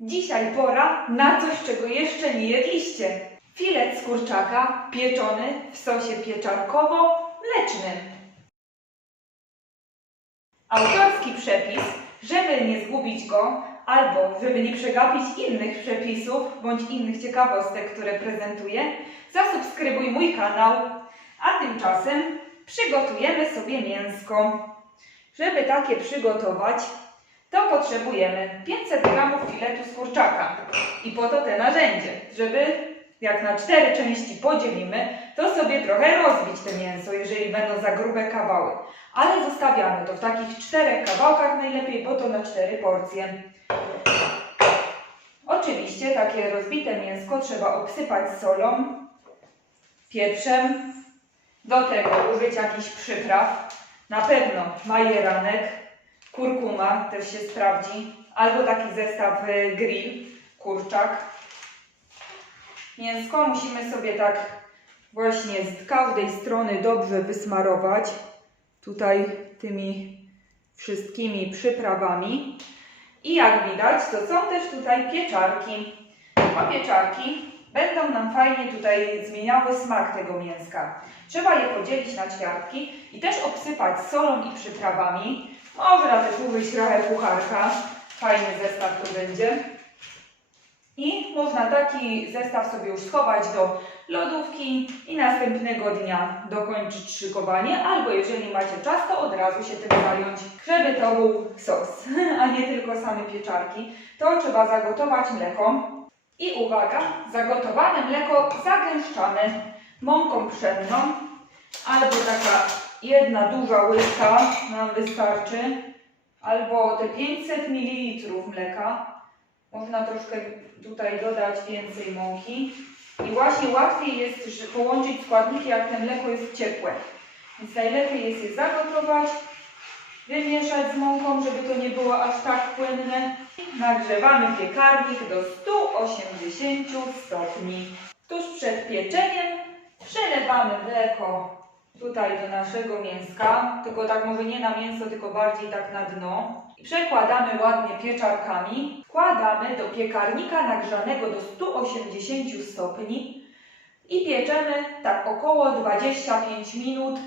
Dzisiaj pora na coś, czego jeszcze nie jedliście. Filet z kurczaka pieczony w sosie pieczarkowo-mlecznym. Autorski przepis, żeby nie zgubić go, albo żeby nie przegapić innych przepisów bądź innych ciekawostek, które prezentuję, zasubskrybuj mój kanał, a tymczasem przygotujemy sobie mięsko. Żeby takie przygotować, to potrzebujemy 500 g filetu z kurczaka i po to te narzędzie, żeby jak na cztery części podzielimy, to sobie trochę rozbić te mięso, jeżeli będą za grube kawały. Ale zostawiamy to w takich czterech kawałkach najlepiej, bo to na cztery porcje. Oczywiście takie rozbite mięsko trzeba obsypać solą, pieprzem, do tego użyć jakichś przypraw, na pewno majeranek, kurkuma też się sprawdzi, albo taki zestaw y, grill, kurczak. Mięsko musimy sobie tak właśnie z każdej strony dobrze wysmarować. Tutaj tymi wszystkimi przyprawami. I jak widać, to są też tutaj pieczarki. A pieczarki będą nam fajnie tutaj zmieniały smak tego mięska. Trzeba je podzielić na ćwiartki i też obsypać solą i przyprawami. Można też użyć trochę pucharka. Fajny zestaw to będzie. I można taki zestaw sobie już schować do lodówki i następnego dnia dokończyć szykowanie, albo jeżeli macie czas, to od razu się tym zająć, żeby to był sos, a nie tylko same pieczarki. To trzeba zagotować mleko. I uwaga, zagotowane mleko zagęszczane mąką pszenną, albo taka jedna duża łyżka nam wystarczy, albo te 500 ml mleka. Można troszkę tutaj dodać więcej mąki. I właśnie łatwiej jest połączyć składniki, jak te mleko jest ciepłe. Więc najlepiej jest je zagotować, wymieszać z mąką, żeby to nie było aż tak płynne. Nagrzewamy piekarnik do 180 stopni. Tuż przed pieczeniem przelewamy mleko tutaj do naszego mięska, tylko tak może nie na mięso, tylko bardziej tak na dno. I przekładamy ładnie pieczarkami. Wkładamy do piekarnika nagrzanego do 180 stopni i pieczemy tak około 25 minut.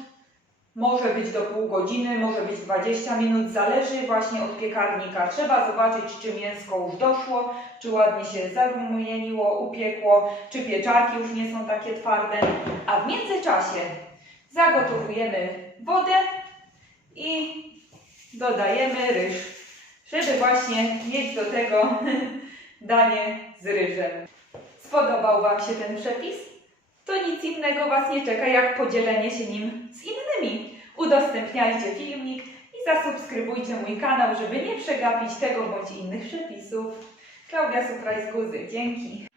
Może być do pół godziny, może być 20 minut, zależy właśnie od piekarnika. Trzeba zobaczyć, czy mięsko już doszło, czy ładnie się zarumieniło, upiekło, czy pieczarki już nie są takie twarde. A w międzyczasie zagotowujemy wodę i dodajemy ryż, żeby właśnie mieć do tego danie z ryżem. Spodobał Wam się ten przepis? To nic innego Was nie czeka, jak podzielenie się nim z innymi. Udostępniajcie filmik i zasubskrybujcie mój kanał, żeby nie przegapić tego bądź innych przepisów. Klaudia Surprise Guzy, dzięki.